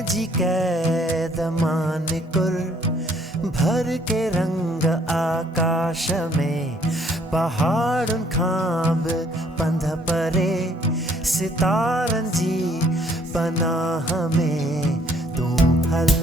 पंहिंजी कैद मां निकुर भर के रंग आकाश में पहाड़न खां बि पंध परे सितारन जी पनाह में तू हल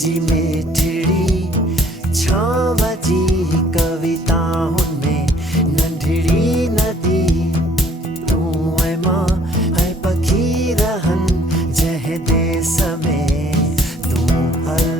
जी मिठड़ी छांव जी कविताउन में नंढड़ी नदी तू ऐं मां ऐं पखी रहन जंहिं देस में तू हल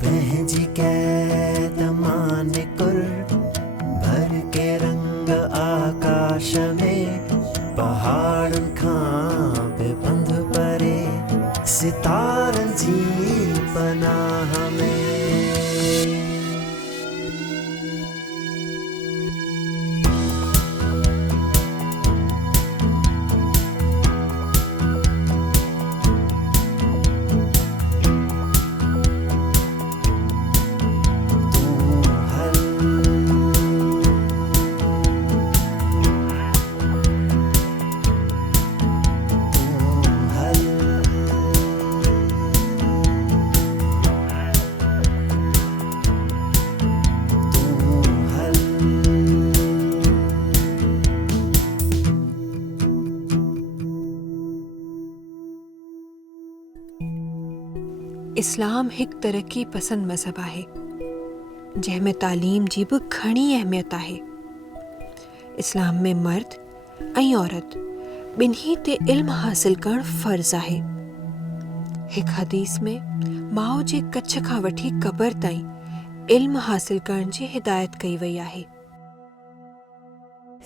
पंहिंजी कैद मां निकुर भर के रंग आकाश में पहाड़न खां बि पंध परे सितारन जी पनाह में इस्लाम हिक तरक्की पसंद मज़हब आहे जंहिंमें तालीम जी बि घणी अहमियत आहे। इस्लाम में मर्द ऐं औरत ॿिन्ही ते इल्म हासिल करणु फ़र्ज़ आहे। हिक हदीस में माउ जे कच्छ खां वठी क़बर ताईं इल्म हासिल करण जी हिदायत कई वई आहे।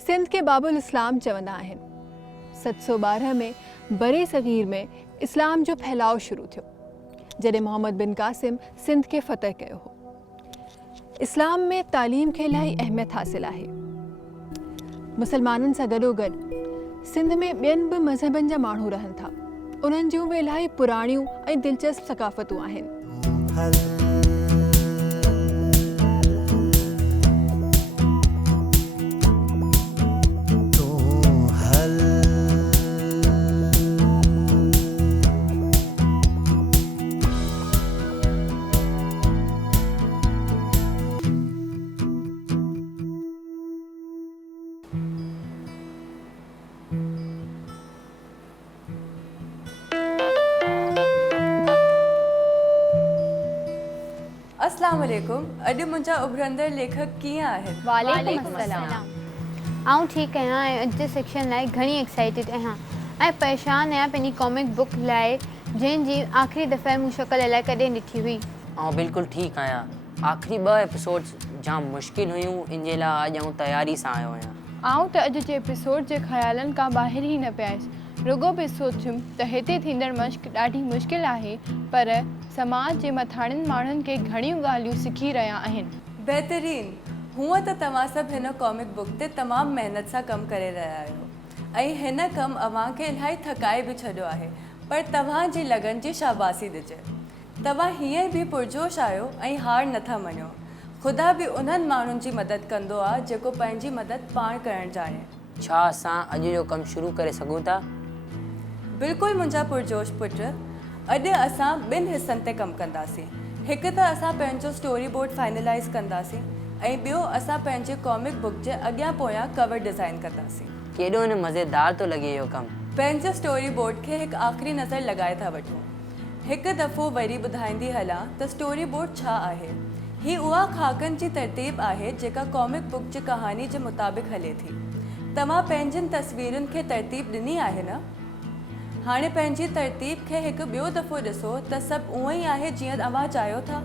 सिंध के बाबुल इस्लाम चवंदा आहिनि 712 में बरे सगीर में इस्लाम जो फैलाव शुरू थियो जॾहिं मोहम्मद बिन कासिम सिंध के फ़तह कयो हो। इस्लाम में तालीम खे इलाही अहमियत हासिल आहे। मुसलमाननि सां गॾोगॾु सिंध में ॿियनि बि मज़हबनि जा माण्हू रहनि था। उन्हनि जूं बि इलाही पुराणियूं ऐं दिलचस्प सक़ाफ़तूं आहिनि। अस्सलाम वालेकुम। अॼु मुंहिंजा उभरंदड़ लेखक कीअं आहिनि? वालेकुम अस्सलाम। आऊं ठीकु आहियां ऐं अॼु जे सेक्शन लाइ घणी एक्साइटेड आहियां ऐं परेशान आहियां पंहिंजी कॉमिक बुक लाइ जंहिंजी आख़िरी दफ़े मूं शक्ल अलाए कॾहिं ॾिठी हुई। आऊं बिल्कुलु ठीकु आहियां। आख़िरी 2 एपिसोड्स जाम मुश्किल हुयूं, इन जे लाइ अॼु आऊं तयारी सां आयो आहियां। आऊं त अॼु जे एपिसोड जे ख़्यालनि खां ॿाहिरि ई न पियसि। रुगो बि सोचियुमि त हिते थींदड़ मश्क ॾाढी मुश्किल आहे, पर समाज जे मथाणियुनि माण्हुनि खे घणियूं ॻाल्हियूं सिखी रहिया आहिनि। बहितरीन। हूअं त तव्हां सभु हिन कॉमिक बुक ते तमामु महिनत सां कमु करे रहिया आहियो ऐं हिन कमु अव्हां खे इलाही थकाए बि छॾियो आहे, पर तव्हांजी लगन जी शाबाशी ॾिजे। तव्हां हीअं बि पुरजोश आहियो ऐं हार नथा मञो। ख़ुदा बि उन्हनि माण्हुनि जी मदद कंदो आहे जेको पंहिंजी मदद पाण करणु ॼाणे। छा असां अॼु जो कमु शुरू करे सघूं था? बिल्कुलु मुंहिंजा पुरजोश पुट। अॼु असां 2 हिस्सनि ते कमु कंदासीं। हिकु त असां पंहिंजो स्टोरी बोर्ड फाइनलाइज़ कंदासीं ऐं ॿियो असां पंहिंजे कॉमिक बुक जे अॻियां पोयां कवर डिज़ाइन कंदासीं। केॾो न मज़ेदार थो लॻे इहो कमु। पंहिंजे स्टोरी बोर्ड खे हिकु आख़िरी नज़र लॻाए था वठूं। हिकु दफ़ो वरी ॿुधाईंदी हलां त स्टोरी बोर्ड छा आहे। ही उहा ख़ाकनि जी तरतीब आहे जेका कॉमिक बुक जी कहानी जे मुताबिक़ हले थी। तव्हां पंहिंजनि तस्वीरुनि खे तरतीब ॾिनी आहे न? हाणे पंहिंजी तरतीब खे हिकु ॿियो दफ़ो ॾिसो त सभु उअं ई आहे जीअं तव्हां चाहियो था।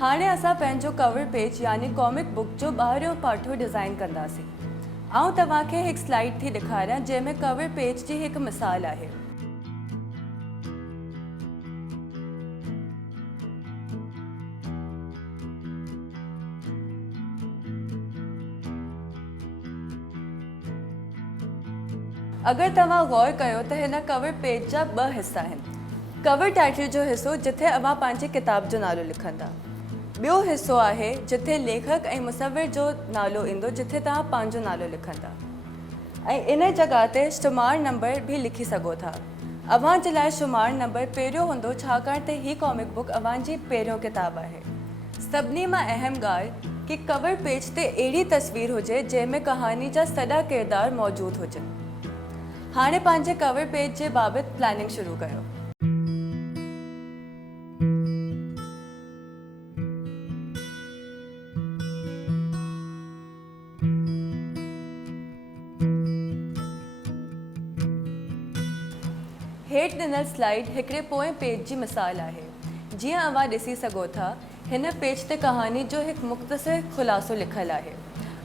हाणे असां पंहिंजो कवर पेज यानी कॉमिक बुक जो ॿाहिरियों पाठो डिज़ाइन कंदासीं। आउं तव्हांखे हिकु स्लाइड थी ॾेखारियां जंहिंमें कवर पेज जी हिकु मिसाल आहे। अगरि तव्हां गौर कयो त हिन कवर पेज जा 2 हिस्सा आहिनि। कवर टाइटल जो हिसो जिथे अव्हां पंहिंजी किताब जो नालो लिखंदा। ॿियो हिसो आहे जिथे लेखक ऐं मुसविर जो नालो ईंदो जिथे तव्हां पंहिंजो नालो लिखंदा ऐं इन जॻह ते शुमार नंबर बि लिखी सघो था। अव्हां जे लाइ शुमार नंबर पहिरियों हूंदो छाकाणि त हीअ कॉमिक बुक अव्हां जी पहिरियों किताब आहे। सभिनी मां अहम ॻाल्हि कि कवर पेज ते अहिड़ी तस्वीर हुजे जंहिंमें कहानी जा सॼा किरदार मौजूदु हुजनि। हाणे पंहिंजे कवर पेज जे बाबति प्लानिंग शुरू कयो। हेठि ॾिनल स्लाइड हिकिड़े पोएं पेज जी मिसाल आहे। जीअं अव्हां ॾिसी सघो था हिन पेज ते कहानी जो हिकु मुख़्तसिर ख़ुलासो लिखियलु आहे।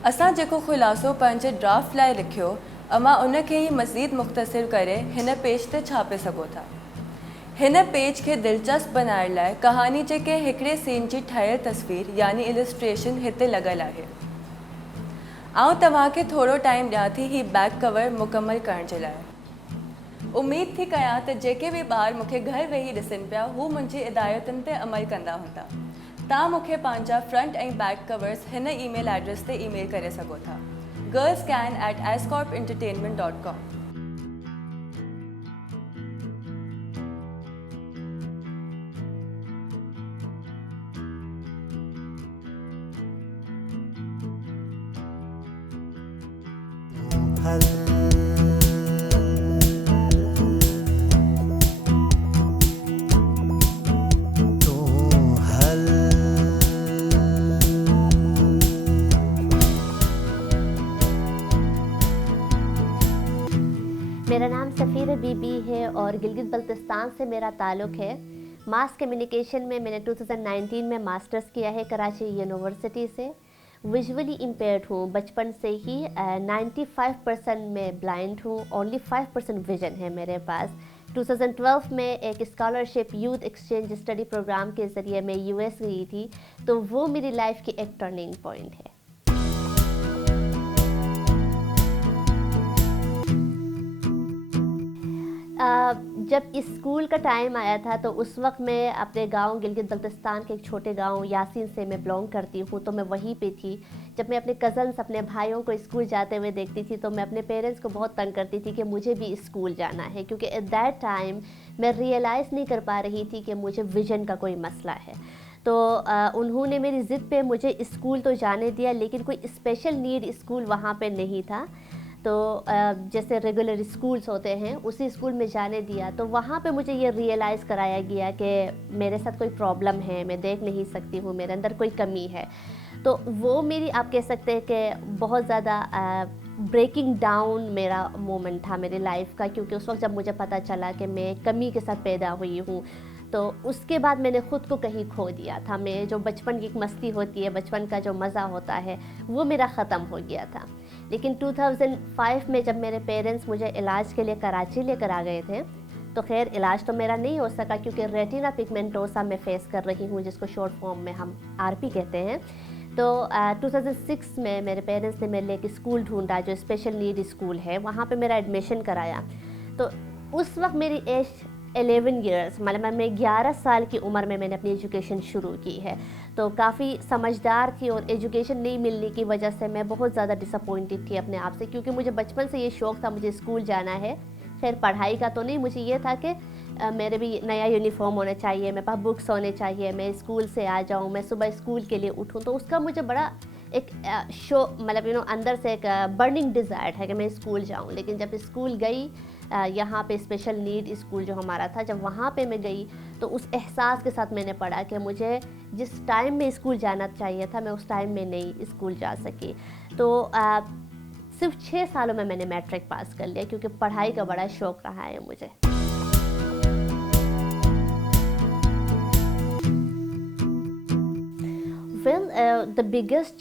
असां जेको ख़ुलासो पंहिंजे ड्राफ्ट लाइ लिखियो अव्हां उनखे ई मज़ीद मुख़्तसिर करे हिन पेज ते छापे सघो था। हिन पेज खे दिलचस्प बनाइण लाइ कहानी जे के हिकिड़े सीन जी ठहियल तस्वीर यानी इलस्ट्रेशन हिते लॻल आहे। आउं तव्हांखे थोरो टाइम ॾियां थी ही बैक कवर मुकमल करण जे लाइ। उमेद थी कयां त जेके बि ॿार मूंखे घर वेही ॾिसनि पिया हू मुंहिंजी हिदायतुनि ते अमल कंदा हूंदा। तव्हां मूंखे पंहिंजा फ्रंट ऐं बैक कवर्स हिन ईमेल एड्रेस ते ईमेल करे सघो था girlscan@ascorpentertainment.com। फल तो हल मेरा नाम सफ़ीरा बीबी है और गिलगित बल्तिस्तान से मेरा ताल्लुक़ है। मास कम्युनिकेशन में मैंने 2019 में मास्टर्स किया है कराची यूनिवर्सिटी से। विजुअली इम्पेयर्ड हूँ बचपन से ही। 95% में ब्लाइंड हूँ, ओनली 5% विजन है मेरे पास। 2012 में एक scholarship youth exchange study program के ज़रिए मैं यूएस गई थी, तो वो मेरी लाइफ की एक टर्निंग पॉइंट है। जब स्कूल का टाइम आया था तो उस वक्त मैं अपने गांव गिलगित बल्तिस्तान के एक छोटे गांव यासीन से मैं बिलोंग करती हूँ, तो मैं वहीं पे थी। जब मैं अपने कज़न्स अपने भाइयों को स्कूल जाते हुए देखती थी तो मैं अपने पेरेंट्स को बहुत तंग करती थी कि मुझे भी स्कूल जाना है, क्योंकि एट दैट टाइम मैं रियलाइज़ नहीं कर पा रही थी कि मुझे विजन का कोई मसला है। तो उन्होंने मेरी ज़िद पे मुझे स्कूल तो जाने दिया, लेकिन कोई स्पेशल नीड स्कूल वहाँ पे नहीं था। तो जैसे रेगुलर स्कूल्स होते हैं उसी स्कूल में जाने दिया। तो वहाँ पे मुझे ये रियलाइज़ कराया गया कि मेरे साथ कोई प्रॉब्लम है, मैं देख नहीं सकती हूँ, मेरे अंदर कोई कमी है। तो वो मेरी आप कह सकते हैं कि बहुत ज़्यादा ब्रेकिंग डाउन मेरा मोमेंट था मेरी लाइफ का, क्योंकि उस वक्त जब मुझे पता चला कि मैं कमी के साथ पैदा हुई हूँ, तो उसके बाद मैंने ख़ुद को कहीं खो दिया था। मैं जो बचपन की एक मस्ती होती है, बचपन का जो मज़ा होता है, वो मेरा ख़त्म हो गया था। लेकिन 2005 में जब मेरे पेरेंट्स मुझे इलाज के लिए कराची लेकर आ गए थे, तो खैर इलाज तो मेरा नहीं हो सका क्योंकि रेटिना पिगमेंटोसा मैं फेस कर रही हूँ, जिसको शॉर्ट फॉर्म में हम आरपी कहते हैं। तो 2006 में मेरे पेरेंट्स ने मेरे लिए एक स्कूल ढूंढा जो स्पेशल नीड स्कूल है, वहाँ पे मेरा एडमिशन कराया। तो उस वक्त मेरी एज 11 ईयर्स, मतलब मैं 11 साल की उम्र में मैंने अपनी एजुकेशन शुरू की है। तो काफ़ी समझदार थी और एजुकेशन नहीं मिलने की वजह से मैं बहुत ज़्यादा डिसअपॉइंटेड थी अपने आप से, क्योंकि मुझे बचपन से ये शौक़ था मुझे स्कूल जाना है। खैर पढ़ाई का तो नहीं, मुझे ये था कि मेरे भी नया यूनिफॉर्म होना चाहिए, मेरे पास बुक्स होने चाहिए, मैं स्कूल से आ जाऊँ, मैं सुबह स्कूल के लिए उठूँ। तो उसका मुझे बड़ा एक मतलब अंदर से एक बर्निंग डिज़ायर है कि मैं स्कूल जाऊँ। लेकिन जब स्कूल गई, यहाँ पे स्पेशल नीड स्कूल जो हमारा था, जब वहाँ पे मैं गई तो उस एहसास के साथ मैंने पढ़ा कि मुझे जिस टाइम में स्कूल जाना चाहिए था मैं उस टाइम में नहीं स्कूल जा सकी। तो सिर्फ 6 सालों में मैंने मैट्रिक पास कर लिया, क्योंकि पढ़ाई का बड़ा शौक़ रहा है मुझे। द बिगेस्ट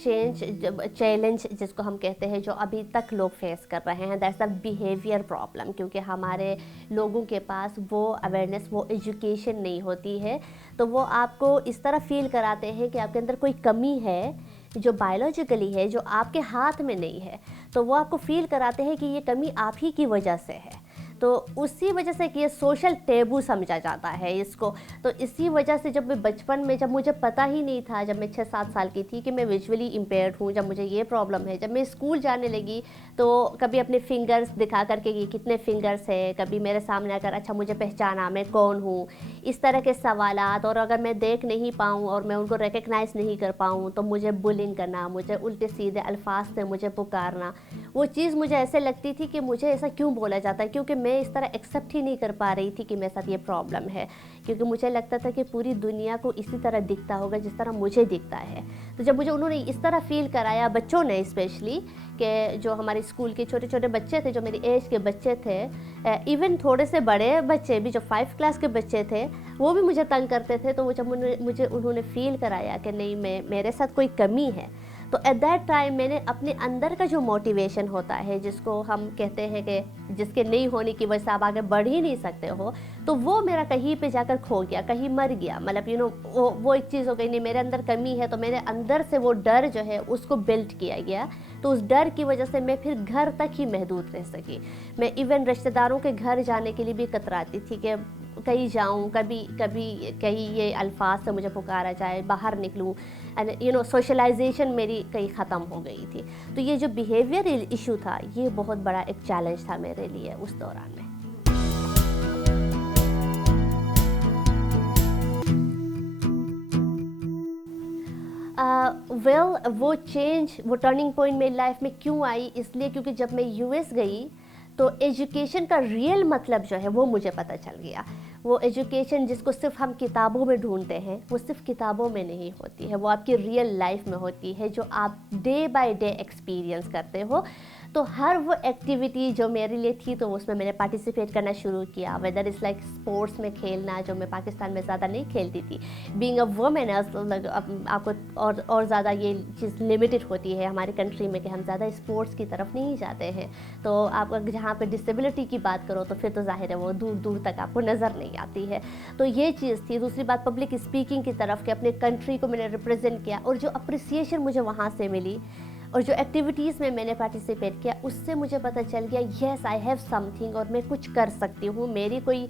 चैलेंज जिसको हम कहते हैं, जो अभी तक लोग फेस कर रहे हैं, दैट्स द बिहेवियर प्रॉब्लम। क्योंकि हमारे लोगों के पास वो अवेयरनेस, वो एजुकेशन नहीं होती है, तो वो आपको इस तरह फील कराते हैं कि आपके अंदर कोई कमी है जो बायोलॉजिकली है, जो आपके हाथ में नहीं है। तो वो आपको फील कराते हैं कि ये कमी आप ही की वजह से है। तो उसी वजह से कि ये सोशल टेबू समझा जाता है इसको। तो इसी वजह से जब मैं बचपन में, जब मुझे पता ही नहीं था, जब मैं 6-7 साल की थी कि मैं विजुअली इम्पेयर्ड हूँ, जब मुझे ये प्रॉब्लम है, जब मैं स्कूल जाने लगी तो कभी अपने फिंगर्स दिखा करके ये कितने फिंगर्स है, कभी मेरे सामने अगर अच्छा मुझे पहचाना मैं कौन हूँ, इस तरह के सवालात। और अगर मैं देख नहीं पाऊँ और मैं उनको रिकग्नाइज़ नहीं कर पाऊँ तो मुझे बुलिंग करना, मुझे उल्टे सीधे अल्फाज से मुझे पुकारना। वो चीज़ मुझे ऐसे लगती थी कि मुझे ऐसा क्यों बोला जाता है, क्योंकि मैं इस तरह एक्सेप्ट ही नहीं कर पा रही थी कि मेरे साथ ये प्रॉब्लम है। क्योंकि मुझे लगता था कि पूरी दुनिया को इसी तरह दिखता होगा जिस तरह मुझे दिखता है। तो जब मुझे उन्होंने इस तरह फील कराया, बच्चों ने स्पेशली, कि जो हमारे स्कूल के छोटे छोटे बच्चे थे, जो मेरी एज के बच्चे थे, इवन थोड़े से बड़े बच्चे भी, जो 5 क्लास के बच्चे थे, वो भी मुझे तंग करते थे। तो जब मुझे उन्होंने फील कराया कि नहीं, मेरे साथ कोई कमी है, तो एट दैट टाइम मैंने अपने अंदर का जो मोटिवेशन होता है, जिसको हम कहते हैं कि जिसके नहीं होने की वजह से आप आगे बढ़ ही नहीं सकते हो, तो वो मेरा कहीं पे जाकर खो गया, कहीं मर गया। मतलब वो एक चीज़ हो गई, नहीं मेरे अंदर कमी है, तो मेरे अंदर से वो डर जो है उसको बिल्ड किया गया। तो उस डर की वजह से मैं फिर घर तक ही महदूद रह सकी। मैं इवन रिश्तेदारों के घर जाने के लिए भी कतराती थी कि कहीं जाऊं, कभी कहीं ये अल्फाज से मुझे पुकारा जाए, बाहर निकलूं, एंड सोशलाइजेशन मेरी कहीं ख़त्म हो गई थी। तो ये जो बिहेवियर इशू था, ये बहुत बड़ा एक चैलेंज था मेरे लिए उस दौरान में। वो चेंज, वो टर्निंग पॉइंट मेरी लाइफ में क्यों आई, इसलिए क्योंकि जब मैं यूएस गई तो एजुकेशन का रियल मतलब जो है वो मुझे पता चल गया। वो एजुकेशन जिसको सिर्फ हम किताबों में ढूंढते हैं, वो सिर्फ किताबों में नहीं होती है, वो आपकी रियल लाइफ में होती है, जो आप डे बाय डे एक्सपीरियंस करते हो। तो हर वो एक्टिविटी जो मेरे लिए थी, तो उसमें मैंने पार्टिसिपेट करना शुरू किया। वेदर इज़ लाइक स्पोर्ट्स में खेलना, जो मैं पाकिस्तान में ज़्यादा नहीं खेलती थी। बीइंग अ वुमेन, आपको और ज़्यादा ये चीज़ लिमिटेड होती है हमारी कंट्री में कि हम ज़्यादा स्पोर्ट्स की तरफ नहीं जाते हैं। तो आप जहाँ पे डिसेबिलिटी की बात करो तो फिर तो ज़ाहिर है वो दूर दूर तक आपको नज़र नहीं आती है। तो ये चीज़ थी। दूसरी बात पब्लिक स्पीकिंग की तरफ, कि अपने कंट्री को मैंने रिप्रेजेंट किया, और जो अप्रिसिएशन मुझे वहाँ से मिली और जो एक्टिविटीज़ में मैंने पार्टिसिपेट किया, उससे मुझे पता चल गया येस आई हैव समथिंग, और मैं कुछ कर सकती हूँ, मेरी कोई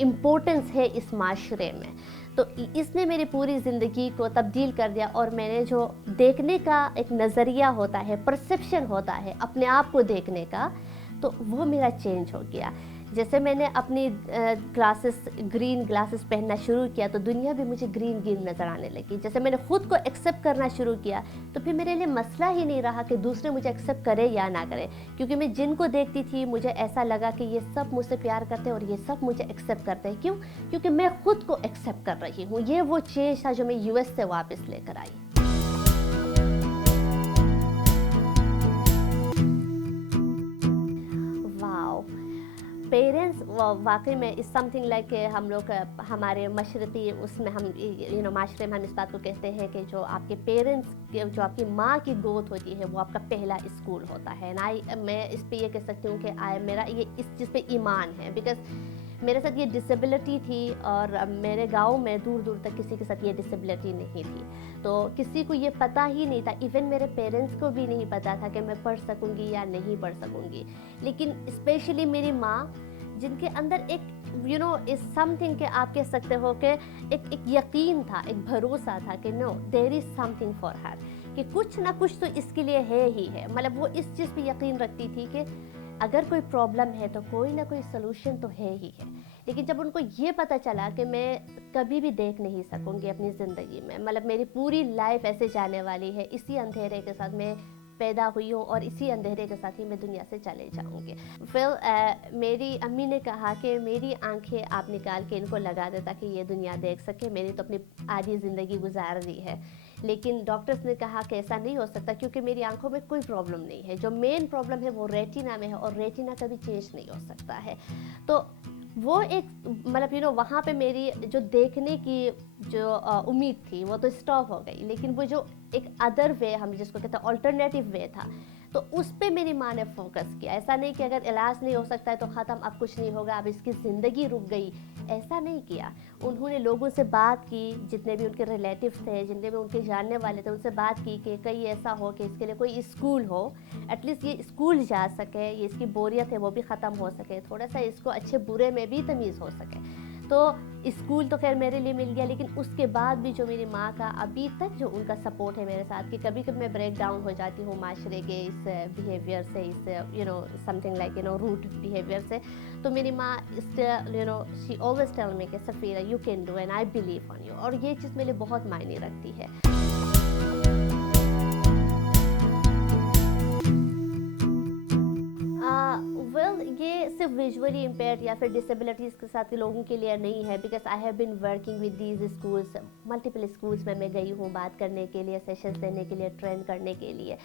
इम्पोर्टेंस है इस माशरे में। तो इसने मेरी पूरी ज़िंदगी को तब्दील कर दिया, और मैंने जो देखने का एक नज़रिया होता है, परसेप्शन होता है अपने आप को देखने का, तो वो मेरा चेंज हो गया। जैसे मैंने अपनी ग्रीन ग्लासेस पहनना शुरू किया, तो दुनिया भी मुझे ग्रीन ग्रीन नज़र आने लगी। जैसे मैंने ख़ुद को एक्सेप्ट करना शुरू किया, तो फिर मेरे लिए मसला ही नहीं रहा कि दूसरे मुझे एक्सेप्ट करें या ना करें, क्योंकि मैं जिनको देखती थी मुझे ऐसा लगा कि ये सब मुझसे प्यार करते हैं और ये सब मुझे एक्सेप्ट करते हैं। क्यों? क्योंकि मैं ख़ुद को एक्सेप्ट कर रही हूँ। ये वो चेंज था जो मैं यूएस से वापस लेकर आई। पेरेंट्स वाकई में इज़ समथिंग लाइक हम लोग हमारे मशरक़ी उसमें हम माशरे में हम इस बात को कहते हैं कि जो आपके पेरेंट्स, जो आपकी माँ की गोद होती है, वो आपका पहला स्कूल होता है ना। मैं इस पे ये कह सकती हूँ कि मेरा ये इस चीज़ पे ईमान है, बिकॉज़ मेरे साथ ये डिसेबिलिटी थी, और मेरे गांव में दूर दूर तक किसी के साथ ये डिसेबिलिटी नहीं थी। तो किसी को ये पता ही नहीं था, इवन मेरे पेरेंट्स को भी नहीं पता था कि मैं पढ़ सकूँगी या नहीं पढ़ सकूँगी। लेकिन स्पेशली मेरी माँ, जिनके अंदर एक यू नो इज समथिंग कि आप कह सकते हो कि एक यकीन था, एक भरोसा था कि no there is something for her, कि कुछ ना कुछ तो इसके लिए है ही है। मतलब वो इस चीज़ पे यकीन रखती थी कि अगर कोई प्रॉब्लम है तो कोई ना कोई सलूशन तो है ही है। लेकिन जब उनको ये पता चला कि मैं कभी भी देख नहीं सकूंगी अपनी ज़िंदगी में, मतलब मेरी पूरी लाइफ ऐसे जाने वाली है, इसी अंधेरे के साथ मैं पैदा हुई हूँ और इसी अंधेरे के साथ ही मैं दुनिया से चले जाऊँगी। फिर मेरी अम्मी ने कहा कि मेरी आंखें आप निकाल के इनको लगा दे ताकि ये दुनिया देख सके, मेरी तो अपनी आधी ज़िंदगी गुजार दी है। लेकिन डॉक्टर्स ने कहा कि ऐसा नहीं हो सकता क्योंकि मेरी आंखों में कोई प्रॉब्लम नहीं है, जो मेन प्रॉब्लम है वो रेटिना में है और रेटिना कभी चेंज नहीं हो सकता है। तो वो एक मतलब वहाँ पे मेरी जो देखने की जो उम्मीद थी वो तो स्टॉप हो गई। लेकिन वो जो एक अदर वे हम जिसको कहते हैं ऑल्टरनेटिव वे था, तो उस पे मेरी माँ ने फोकस किया। ऐसा नहीं कि अगर इलाज नहीं हो सकता है तो ख़त्म, अब कुछ नहीं होगा, अब इसकी ज़िंदगी रुक गई, ऐसा नहीं किया। उन्होंने लोगों से बात की, जितने भी उनके रिलेटिव्स थे, जितने भी उनके जानने वाले थे, उनसे बात की कि कहीं ऐसा हो कि इसके लिए कोई स्कूल हो, एटलीस्ट ये स्कूल जा सके, ये इसकी बोरियत है वो भी ख़त्म हो सके, थोड़ा सा इसको अच्छे बुरे में भी तमीज़ हो सके। तो स्कूल तो खैर मेरे लिए मिल गया, लेकिन उसके बाद भी जो मेरी माँ का अभी तक जो उनका सपोर्ट है मेरे साथ, कि कभी कभी मैं ब्रेक डाउन हो जाती हूँ माशरे के इस बिहेवियर से, इस समथिंग लाइक रूड बिहेवियर से, तो मेरी माँ शी ऑलवेज टेल मी कि Safira you can do and I believe on you, और ये चीज़ मेरे लिए बहुत मायने रखती है। ये सिर्फ विजुअली इम्पेयर्ड या फिर डिसेबिलिटीज़ के साथ के लोगों के लिए नहीं है, because I have been working with these schools, multiple schools में मैं गई हूँ बात करने के लिए, सेशंस देने के लिए, ट्रेन करने के लिए।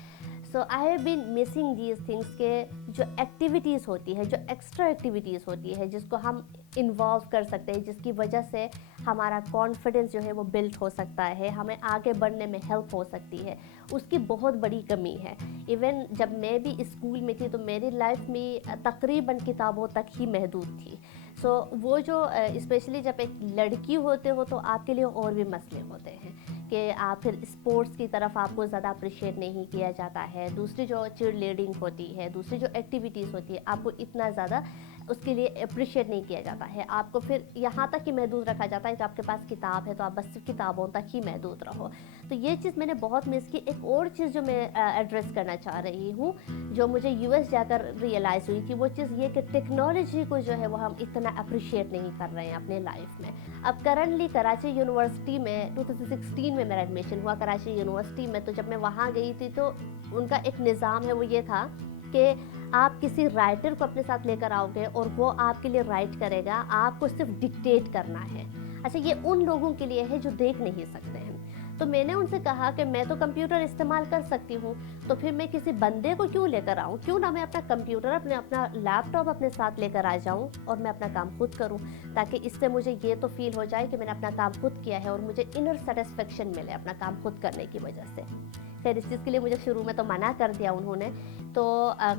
So I have been missing these things के जो एक्टिविटीज़ होती है, जो एक्स्ट्रा एक्टिविटीज़ होती है जिसको हम इन्वॉल्व कर सकते हैं, जिसकी वजह से हमारा कॉन्फिडेंस जो है वो बिल्ड हो सकता है, हमें आगे बढ़ने में हेल्प हो सकती है, उसकी बहुत बड़ी कमी है। इवन जब मैं भी स्कूल में थी तो मेरी लाइफ में तकरीबन किताबों तक ही महदूद थी। सो वो जो स्पेशली जब एक लड़की होते हो तो आपके लिए और भी मसले होते हैं कि आप फिर स्पोर्ट्स की तरफ आपको ज़्यादा अप्रिशिएट नहीं किया जाता है, दूसरी जो चीयर लीडिंग होती है, दूसरी जो एक्टिविटीज़ होती है, आपको इतना ज़्यादा उसके लिए अप्रिशिएट नहीं किया जाता है। आपको फिर यहाँ तक ही महदूद रखा जाता है कि आपके पास किताब है तो आप बस सिर्फ किताबों तक ही महदूद रहो। तो ये चीज़ मैंने बहुत मिस की। एक और चीज़ जो मैं एड्रेस करना चाह रही हूँ, जो मुझे यूएस जाकर रियलाइज़ हुई थी, वो चीज़ ये कि टेक्नोलॉजी को जो है वो हम इतना अप्रिशिएट नहीं कर रहे हैं अपने लाइफ में। अब करंटली कराची यूनिवर्सिटी में 2016 में मेरा एडमिशन हुआ कराची यूनिवर्सिटी में, तो जब मैं वहाँ गई थी तो उनका एक निज़ाम है वो ये था कि आप किसी राइटर को अपने साथ लेकर आओगे और वो आपके लिए राइट करेगा, आपको सिर्फ डिक्टेट करना है। अच्छा, ये उन लोगों के लिए है जो देख नहीं सकते हैं। तो मैंने उनसे कहा कि मैं तो कंप्यूटर इस्तेमाल कर सकती हूँ, तो फिर मैं किसी बंदे को क्यों लेकर आऊँ, क्यों ना मैं अपना कंप्यूटर अपना लैपटॉप अपने साथ लेकर आ जाऊँ और मैं अपना काम खुद करूँ, ताकि इससे मुझे ये तो फील हो जाए कि मैंने अपना काम खुद किया है और मुझे इनर सेटिस्फेक्शन मिले अपना काम खुद करने की वजह से। खैर इस चीज़ के लिए मुझे शुरू में तो मना कर दिया उन्होंने। तो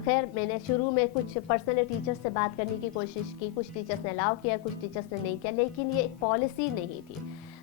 खैर मैंने शुरू में कुछ पर्सनली टीचर्स से बात करने की कोशिश की, कुछ टीचर्स ने अलाउ किया, कुछ टीचर्स ने नहीं किया, लेकिन ये एक पॉलिसी नहीं थी।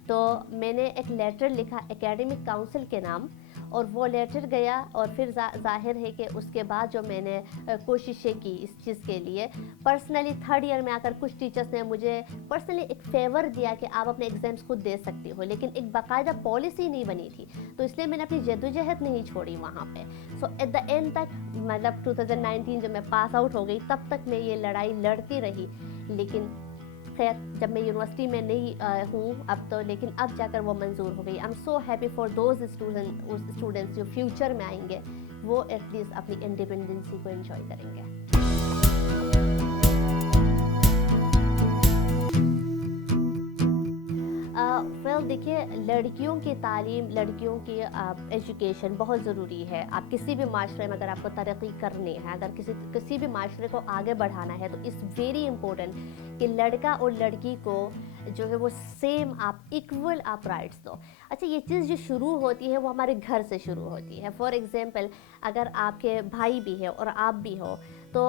तो मैंने एक लेटर लिखा एकेडमिक काउंसिल के नाम, और वो लेटर गया, और फिर जाहिर है कि उसके बाद जो मैंने कोशिशें की इस चीज़ के लिए, पर्सनली थर्ड ईयर में आकर कुछ टीचर्स ने मुझे पर्सनली एक फेवर दिया कि आप अपने एग्ज़ाम्स खुद दे सकती हो, लेकिन एक बाकायदा पॉलिसी नहीं बनी थी, तो इसलिए मैंने अपनी जद्दोजहद नहीं छोड़ी वहाँ पे। सो एट द एंड तक, मतलब 2019 जब मैं पास आउट हो गई तब तक मैं ये लड़ाई लड़ती रही। लेकिन खैर जब मैं यूनिवर्सिटी में नहीं हूँ अब तो, लेकिन अब जाकर वो मंजूर हो गई। I am so happy for those students जो फ्यूचर में आएंगे, वो एटलीस्ट अपनी इंडिपेंडेंसी को एंजॉय करेंगे। वेल देखिए, लड़कियों की तालीम, लड़कियों की एजुकेशन बहुत ज़रूरी है। आप किसी भी माशरे में अगर आपको तरक्की करनी है, अगर किसी भी माशरे को आगे बढ़ाना है, तो इट्स वेरी इंपॉर्टेंट कि लड़का और लड़की को जो है वो सेम आप इक्वल आप राइट्स दो। अच्छा, ये चीज़ जो शुरू होती है वो हमारे घर से शुरू होती है। फॉर एग्ज़ाम्पल, अगर आपके भाई भी है और आप भी हो, तो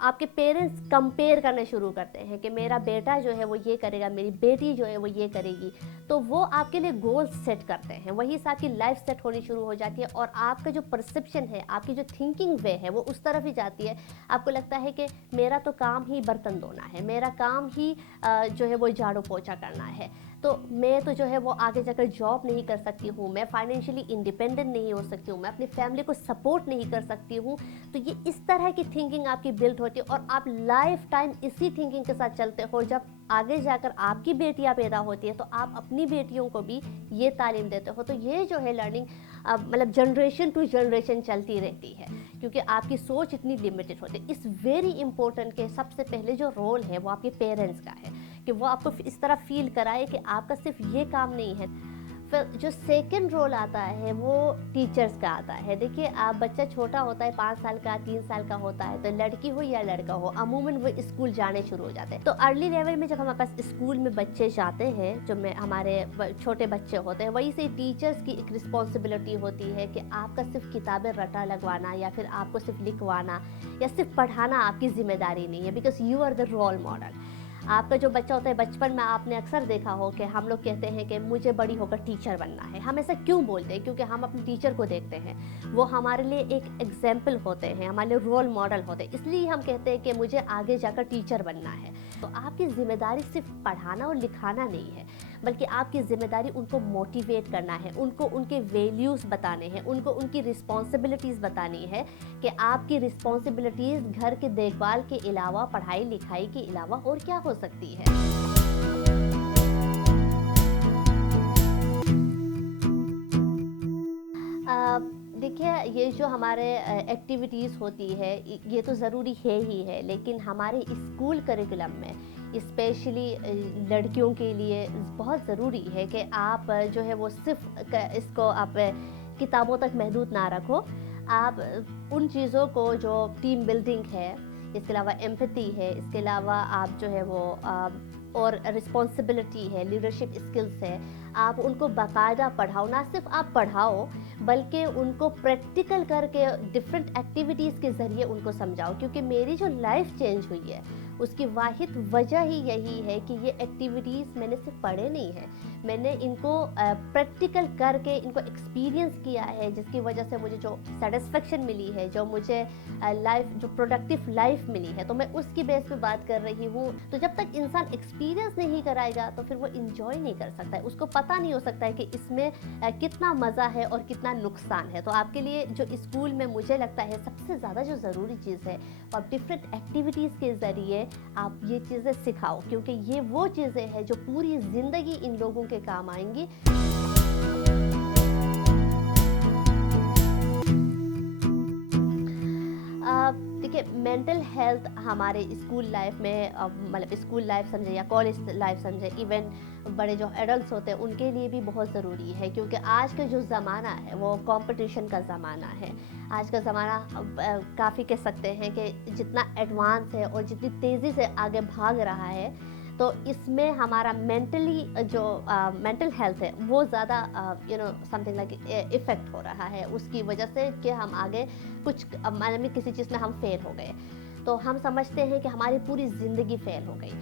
आपके पेरेंट्स कंपेयर करना शुरू करते हैं कि मेरा बेटा जो है वो ये करेगा, मेरी बेटी जो है वो ये करेगी, तो वो आपके लिए गोल्स सेट करते हैं, वहीं से आपकी लाइफ सेट होनी शुरू हो जाती है और आपका जो परसेप्शन है, आपकी जो थिंकिंग वे है वो उस तरफ ही जाती है। आपको लगता है कि मेरा तो काम ही बर्तन धोना है, मेरा काम ही जो है वो झाड़ू पोछा करना है, तो मैं तो जो है वो आगे जाकर जॉब नहीं कर सकती हूँ, मैं फाइनेंशियली इंडिपेंडेंट नहीं हो सकती हूँ, मैं अपनी फैमिली को सपोर्ट नहीं कर सकती हूँ। तो ये इस तरह की थिंकिंग आपकी बिल्ड होती है और आप लाइफ टाइम इसी थिंकिंग के साथ चलते हो। जब आगे जाकर आपकी बेटियाँ पैदा होती है तो आप अपनी बेटियों को भी ये तालीम देते हो। तो ये जो है लर्निंग मतलब जनरेशन टू जनरेशन चलती रहती है, क्योंकि आपकी सोच इतनी लिमिटेड होती है। इस वेरी इंपॉर्टेंट के सबसे पहले जो रोल है वो आपके पेरेंट्स का है कि वो आपको इस तरह फील कराए कि आपका सिर्फ ये काम नहीं है। फिर जो सेकंड रोल आता है वो टीचर्स का आता है। देखिए, आप बच्चा छोटा होता है, 5 साल का 3 साल का होता है, तो लड़की हो या लड़का हो, अमूमन वो स्कूल जाने शुरू हो जाते हैं। तो अर्ली लेवल में जब हमारे पास स्कूल में बच्चे जाते हैं, जो में हमारे छोटे बच्चे होते हैं, वहीं से टीचर्स की एक रिस्पॉन्सिबिलिटी होती है कि आपका सिर्फ किताबें रटा लगवाना या फिर आपको सिर्फ लिखवाना या सिर्फ पढ़ाना आपकी जिम्मेदारी नहीं है, because you are the role model. आपका जो बच्चा होता है, बचपन में आपने अक्सर देखा हो कि हम लोग कहते हैं कि मुझे बड़ी होकर टीचर बनना है। हम ऐसा क्यों बोलते हैं? क्योंकि हम अपने टीचर को देखते हैं, वो हमारे लिए एक एग्जाम्पल होते हैं, हमारे लिए रोल मॉडल होते हैं, इसलिए हम कहते हैं कि मुझे आगे जाकर टीचर बनना है। तो आपकी जिम्मेदारी सिर्फ पढ़ाना और लिखाना नहीं है, बल्कि आपकी जिम्मेदारी उनको मोटिवेट करना है, उनको उनके वैल्यूज़ बताने हैं, उनको उनकी रिस्पॉन्सिबिलिटीज़ बतानी है कि आपकी रिस्पॉन्सिबिलिटीज़ घर के देखभाल के अलावा, पढ़ाई लिखाई के अलावा और क्या हो सकती है। देखिए, ये जो हमारे एक्टिविटीज़ होती है ये तो ज़रूरी है ही है, लेकिन हमारे स्कूल करिकुलम में स्पेशली लड़कियों के लिए बहुत ज़रूरी है कि आप जो है वो सिर्फ इसको आप किताबों तक महदूद ना रखो। आप उन चीज़ों को जो टीम बिल्डिंग है, इसके अलावा एम्पैथी है, इसके अलावा आप जो है वो और रिस्पॉन्सिबिलिटी है, लीडरशिप स्किल्स है, आप उनको बाकायदा पढ़ाओ। ना सिर्फ आप पढ़ाओ बल्कि उनको प्रैक्टिकल करके डिफरेंट एक्टिविटीज़ के ज़रिए उनको समझाओ। क्योंकि मेरी जो लाइफ चेंज हुई है उसकी वाहिद वजह ही यही है कि ये एक्टिविटीज़ मैंने सिर्फ पढ़े नहीं है, मैंने इनको प्रैक्टिकल करके इनको एक्सपीरियंस किया है, जिसकी वजह से मुझे जो सेटिस्फेक्शन मिली है, जो मुझे लाइफ जो प्रोडक्टिव लाइफ मिली है, तो मैं उसकी बेस पे बात कर रही हूँ। तो जब तक इंसान एक्सपीरियंस नहीं कराएगा तो फिर वो इंजॉय नहीं कर सकता है, उसको पता नहीं हो सकता है कि इसमें कितना मज़ा है और कितना नुकसान है। तो आपके लिए जो स्कूल में मुझे लगता है सबसे ज़्यादा जो ज़रूरी चीज़ है, वो आप डिफरेंट एक्टिविटीज़ के ज़रिए आप ये चीज़ें सिखाओ, क्योंकि ये वो चीज़ें हैं जो पूरी ज़िंदगी इन लोगों के काम आएंगी। देखिए, मेंटल हेल्थ हमारे स्कूल लाइफ में मतलब स्कूल लाइफ समझे या कॉलेज लाइफ समझे, इवन बड़े जो एडल्ट्स होते हैं उनके लिए भी बहुत ज़रूरी है, क्योंकि आज का जो ज़माना है वो कंपटीशन का ज़माना है। आज का ज़माना काफ़ी कह सकते हैं कि जितना एडवांस है और जितनी तेज़ी से आगे भाग रहा है, तो इसमें हमारा मेंटली जो मेंटल हेल्थ है वो ज़्यादा समथिंग लाइक इफ़ेक्ट हो रहा है, उसकी वजह से कि हम आगे कुछ माने किसी चीज़ में हम फेल हो गए, तो हम समझते हैं कि हमारी पूरी ज़िंदगी फेल हो गई।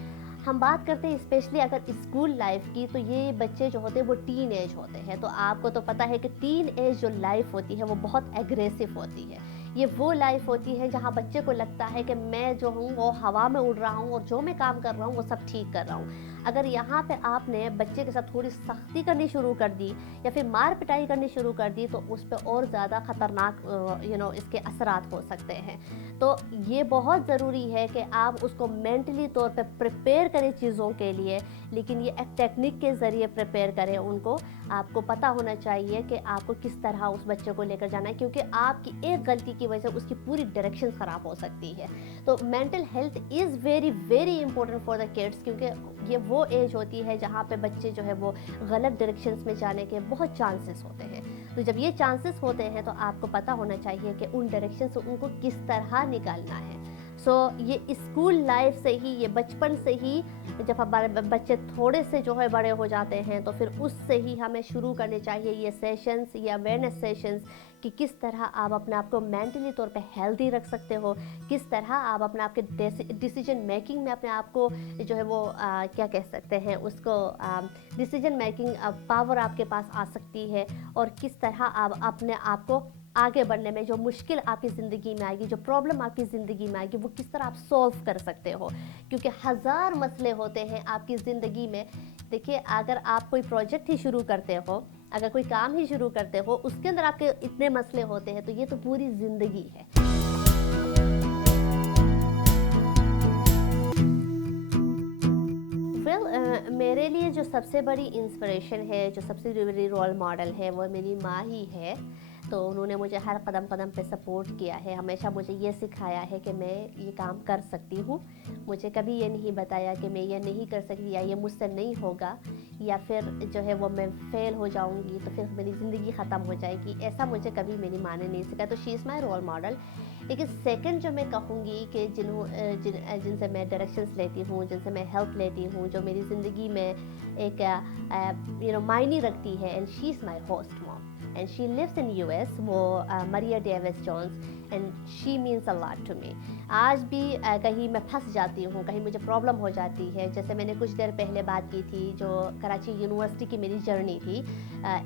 हम बात करते हैं स्पेशली अगर स्कूल लाइफ की, तो ये बच्चे जो होते हैं वो टीन एज होते हैं। तो आपको तो पता है कि टीन एज जो लाइफ होती है वो बहुत एग्रेसिव होती है। ये वो लाइफ होती है जहाँ बच्चे को लगता है कि मैं जो हूँ वो हवा में उड़ रहा हूँ और जो मैं काम कर रहा हूँ वो सब ठीक कर रहा हूँ। अगर यहाँ पे आपने बच्चे के साथ थोड़ी सख्ती करनी शुरू कर दी या फिर मार पिटाई करनी शुरू कर दी, तो उस पर और ज़्यादा ख़तरनाक इसके असरात हो सकते हैं। तो ये बहुत ज़रूरी है कि आप उसको मेंटली तौर पे प्रिपेयर करें चीज़ों के लिए, लेकिन ये एक टेक्निक के ज़रिए प्रिपेयर करें उनको। आपको पता होना चाहिए कि आपको किस तरह उस बच्चे को लेकर जाना है, क्योंकि आपकी एक गलती की वजह से उसकी पूरी डायरेक्शन ख़राब हो सकती है। तो mental health is very very important for the kids, क्योंकि ये वो एज होती है जहाँ पे बच्चे जो है वो गलत डायरेक्शंस में जाने के बहुत चांसेस होते हैं। तो जब ये चांसेस होते हैं तो आपको पता होना चाहिए कि उन डायरेक्शन से उनको किस तरह निकालना है। सो ये स्कूल लाइफ से ही, ये बचपन से ही, जब हमारे बच्चे थोड़े से जो है बड़े हो जाते हैं तो फिर उससे ही हमें शुरू करने चाहिए ये सेशंस, ये अवेयरनेस सेशंस, कि किस तरह आप अपने आप को मेंटली तौर पे हेल्दी रख सकते हो, किस तरह आप अपने आप के डिसीजन मेकिंग में अपने आप को जो है वो क्या कह सकते हैं उसको, डिसीजन मेकिंग पावर आपके पास आ सकती है, और किस तरह आप अपने आप को आगे बढ़ने में, जो मुश्किल आपकी ज़िंदगी में आएगी, जो प्रॉब्लम आपकी ज़िंदगी में आएगी, वो किस तरह आप सॉल्व कर सकते हो, क्योंकि हज़ार मसले होते हैं आपकी ज़िंदगी में। देखिए, अगर आप कोई प्रोजेक्ट ही शुरू करते हो, अगर कोई काम ही शुरू करते हो, उसके अंदर आपके इतने मसले होते हैं, तो ये तो पूरी ज़िंदगी है। मेरे लिए जो सबसे बड़ी इंस्पिरेशन है, जो सबसे बड़ी रोल मॉडल है, वो मेरी माँ ही है। तो उन्होंने मुझे हर कदम कदम पे सपोर्ट किया है, हमेशा मुझे ये सिखाया है कि मैं ये काम कर सकती हूँ। मुझे कभी ये नहीं बताया कि मैं ये नहीं कर सकती, या ये मुझसे नहीं होगा, या फिर जो है वो मैं फेल हो जाऊँगी तो फिर मेरी ज़िंदगी ख़त्म हो जाएगी। ऐसा मुझे कभी मेरी माँ ने नहीं सिखाया। तो she is my role model. लेकिन सेकंड जो मैं कहूँगी कि जिनसे मैं डायरेक्शंस लेती हूँ, जिनसे मैं हेल्प लेती हूँ, जो मेरी ज़िंदगी में एक मायने रखती है, and she is my host mom, and she lives in US, वो Maria Davis Jones, and she means a lot to me. आज भी कहीं मैं फंस जाती हूँ, कहीं मुझे प्रॉब्लम हो जाती है, जैसे मैंने कुछ देर पहले बात की थी, जो कराची यूनिवर्सिटी की मेरी जर्नी थी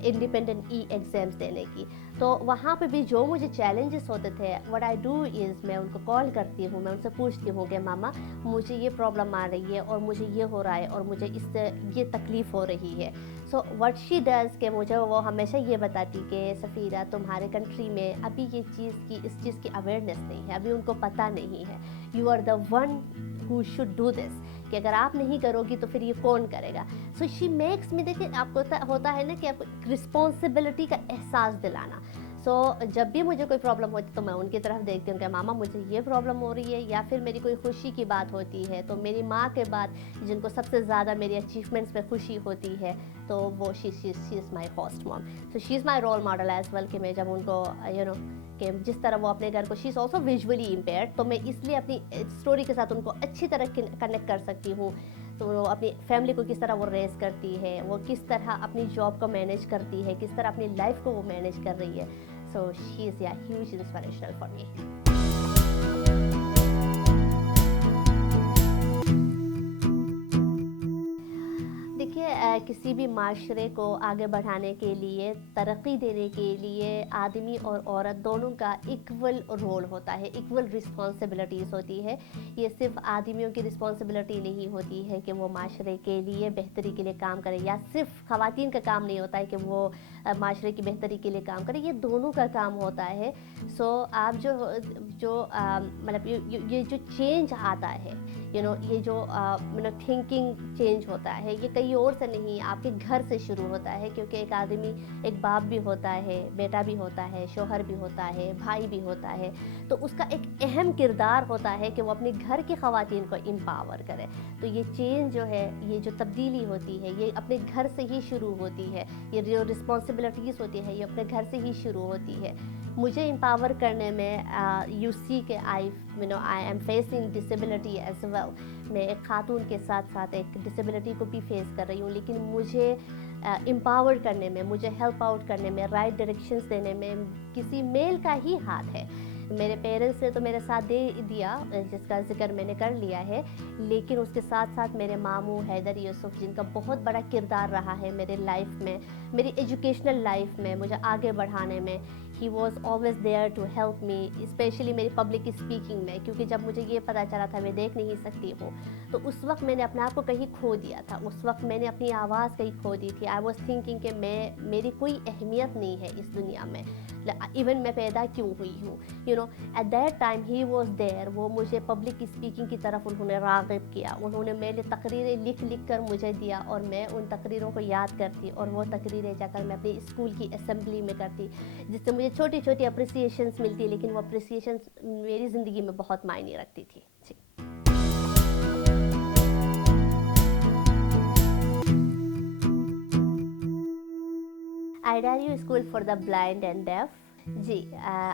इंडिपेंडेंट एग्ज़ाम्स देने की, तो वहाँ पे भी जो मुझे चैलेंजेस होते थे, व्हाट आई डू इज़ मैं उनको कॉल करती हूँ, मैं उनसे पूछती हूँ कि मामा मुझे ये प्रॉब्लम आ रही है, और मुझे ये हो रहा है, और मुझे इससे ये तकलीफ़ हो रही है। सो व्हाट शी डज़ कि मुझे वो हमेशा ये बताती कि सफ़ीरा, तुम्हारे कंट्री में अभी ये इस चीज़ की अवेयरनेस नहीं है, अभी उनको पता नहीं है। You are the one who should do this, कि अगर आप नहीं करोगी तो फिर ये कौन करेगा। सो शी मेक्स मी, देखिए आपको होता है ना कि आपको रिस्पॉन्सिबिलिटी का एहसास दिलाना। सो जब भी मुझे कोई प्रॉब्लम होती तो मैं उनकी तरफ देखती हूँ कि मामा मुझे ये प्रॉब्लम हो रही है, या फिर मेरी कोई खुशी की बात होती है तो मेरी माँ के बाद जिनको सबसे ज़्यादा मेरी अचीवमेंट्स पे खुशी होती है तो वो she is my host mom. So she is my role model as well, कि मैं जब उनको कि जिस तरह वो अपने घर को, she is also visually impaired, तो मैं इसलिए अपनी स्टोरी के साथ उनको अच्छी तरह कनेक्ट कर सकती हूँ। तो वो अपनी फैमिली को किस तरह वो रेस करती है, वो किस तरह अपनी जॉब को मैनेज करती है, किस तरह अपनी लाइफ को वो मैनेज कर रही है। सो शी इज़ या ह्यूज इंस्पिरेशनल फॉर मी। किसी भी माशरे को आगे बढ़ाने के लिए, तरक्की देने के लिए आदमी और औरत दोनों का इक्वल रोल होता है, इक्वल रिस्पॉन्सिबिलिटीज़ होती है। ये सिर्फ आदमियों की रिस्पॉन्सिबिलिटी नहीं होती है कि वो माशरे के लिए बेहतरी के लिए काम करें, या सिर्फ ख़वातीन का काम नहीं होता है कि वो माशरे की बेहतरी के लिए काम करें, ये दोनों का काम होता है। सो आप जो मतलब ये जो चेंज आता है, ये जो थिंकिंग चेंज होता है, ये कहीं और से नहीं, आपके घर से शुरू होता है। क्योंकि एक आदमी एक बाप भी होता है, बेटा भी होता है, शोहर भी होता है, भाई भी होता है, तो उसका एक अहम किरदार होता है कि वो अपने घर की ख़वातीन को एम्पावर करे। तो ये चेंज जो है, ये जो तब्दीली होती है, ये अपने घर से ही शुरू होती है। ये जो रिस्पॉन्सिबिलिटीज़ होती है, ये अपने घर से ही शुरू होती है। मुझे एम्पावर करने में यू सी के I am facing disability as well. मैं एक खातून के साथ साथ एक डिसेबिलिटी को भी फेस कर रही हूँ, लेकिन मुझे एम्पावर करने में, मुझे हेल्प आउट करने में, राइट डायरेक्शंस देने में किसी मेल का ही हाथ है। मेरे पेरेंट्स ने तो मेरे साथ दे दिया, जिसका जिक्र मैंने कर लिया है, लेकिन उसके साथ साथ मेरे मामू हैदर यूसुफ, जिनका बहुत बड़ा किरदार रहा है मेरे लाइफ में, मेरी एजुकेशनल लाइफ में, मुझे आगे बढ़ाने में। He was always there to help me, specially मेरी पब्लिक स्पीकिंग में, क्योंकि जब मुझे ये पता चला था मैं देख नहीं सकती हूँ, तो उस वक्त मैंने अपने आप को कहीं खो दिया था। उस वक्त मैंने अपनी आवाज़ कहीं खो दी थी। आई वॉज थिंकिंग कि मेरी कोई अहमियत नहीं है इस दुनिया में, इवन मैं पैदा क्यों हुई हूँ। At that time he was there. वो मुझे पब्लिक स्पीकिंग की तरफ उन्होंने राग़िब किया। उन्होंने मेरे तकरीरें लिख कर मुझे दिया, और मैं उन तकरीरों को याद करती, और वो तकरीरें जाकर मैं अपनी स्कूल की असेंबली में करती, जिससे मुझे छोटी छोटी अप्रिसिएशंस मिलती, लेकिन वो अप्रिसिएशंस मेरी ज़िंदगी में बहुत मायने रखती थी। जी। आइडारियो school for the blind and deaf, जी,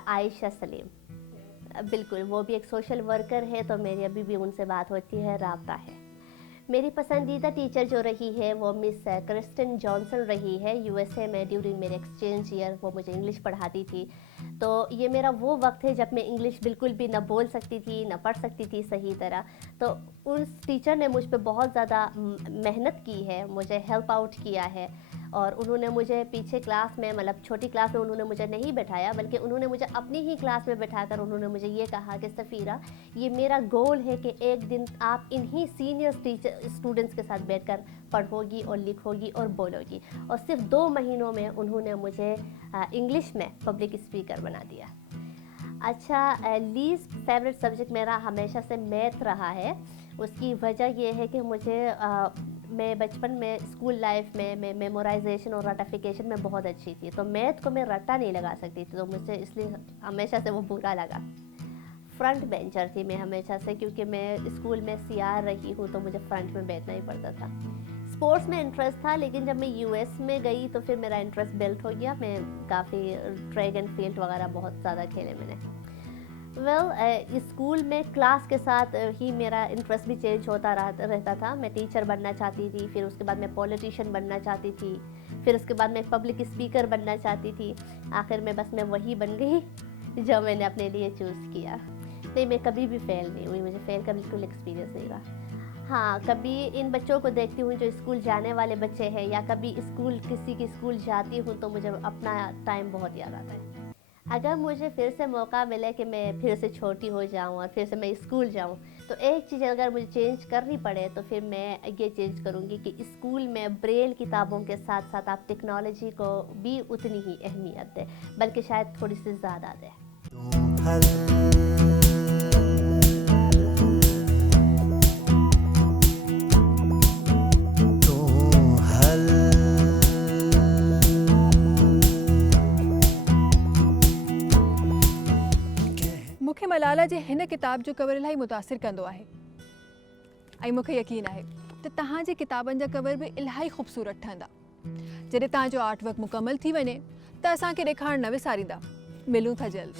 आयशा सलीम। बिल्कुल, वो भी एक सोशल वर्कर है, तो मेरी अभी भी उनसे बात होती है, राब्ता है। मेरी पसंदीदा टीचर जो रही है वो मिस क्रिस्टन जॉनसन रही है। यूएसए में ड्यूरिंग मेरे एक्सचेंज ईयर वो मुझे इंग्लिश पढ़ाती थी। तो ये मेरा वो वक्त है जब मैं इंग्लिश बिल्कुल भी ना बोल सकती थी, ना पढ़ सकती थी सही तरह। तो उस टीचर ने मुझ पे बहुत ज़्यादा मेहनत की है, मुझे हेल्प आउट किया है। और उन्होंने मुझे पीछे क्लास में, मतलब छोटी क्लास में उन्होंने मुझे नहीं बैठाया, बल्कि उन्होंने मुझे अपनी ही क्लास में बैठाकर उन्होंने मुझे ये कहा कि सफ़ीरा, ये मेरा गोल है कि एक दिन आप इन्हीं सीनियर टीचर स्टूडेंट्स के साथ बैठकर पढ़ोगी और लिखोगी और बोलोगी। और सिर्फ 2 महीनों में उन्होंने मुझे इंग्लिश में पब्लिक स्पीकर बना दिया। अच्छा, लीस्ट फेवरेट सब्जेक्ट मेरा हमेशा से मैथ रहा है। उसकी वजह यह है कि मैं बचपन में स्कूल लाइफ में मैं मेमोराइजेशन और रटाफिकेशन में बहुत अच्छी थी। तो मैथ को मैं रट्टा नहीं लगा सकती थी, तो मुझे इसलिए हमेशा से वो बुरा लगा। फ्रंट बेंचर थी मैं हमेशा से, क्योंकि मैं स्कूल में सीआर रही हूँ, तो मुझे फ्रंट में बैठना ही पड़ता था। स्पोर्ट्स में इंटरेस्ट था, लेकिन जब मैं यूएस में गई तो फिर मेरा इंटरेस्ट बिल्ड हो गया। मैं काफ़ी ट्रैक एंड फील्ड वगैरह बहुत ज़्यादा खेले मैंने। स्कूल में क्लास के साथ ही मेरा इंटरेस्ट भी चेंज होता रहता था। मैं टीचर बनना चाहती थी, फिर उसके बाद मैं पॉलिटिशियन बनना चाहती थी, फिर उसके बाद मैं पब्लिक स्पीकर बनना चाहती थी। आखिर में बस मैं वही बन गई जो मैंने अपने लिए चूज़ किया। नहीं, मैं कभी भी फेल नहीं हुई, मुझे फेल का बिल्कुल एक्सपीरियंस नहीं रहा। हाँ, कभी इन बच्चों को देखती हूँ जो स्कूल जाने वाले बच्चे हैं, या कभी किसी की स्कूल जाती हूँ, तो मुझे अपना टाइम बहुत याद आता है। अगर मुझे फिर से मौका मिले कि मैं फिर से छोटी हो जाऊँ और फिर से मैं स्कूल जाऊँ, तो एक चीज़ अगर मुझे चेंज करनी पड़े तो फिर मैं ये चेंज करूँगी कि स्कूल में ब्रेल किताबों के साथ साथ आप टेक्नोलॉजी को भी उतनी ही अहमियत दें, बल्कि शायद थोड़ी सी ज़्यादा दें। मूंखे मलाला जे हिन किताब जो कवर इलाही मुतासिर कंदो आहे। ऐं मूंखे यकीन आहे त तव्हांजे किताबनि जा कवर बि इलाही ख़ूबसूरत ठहंदा। जॾहिं तव्हांजो आर्ट वर्क मुकमल थी वञे त असांखे ॾेखारणु न विसारींदा। मिलूं था जल्द।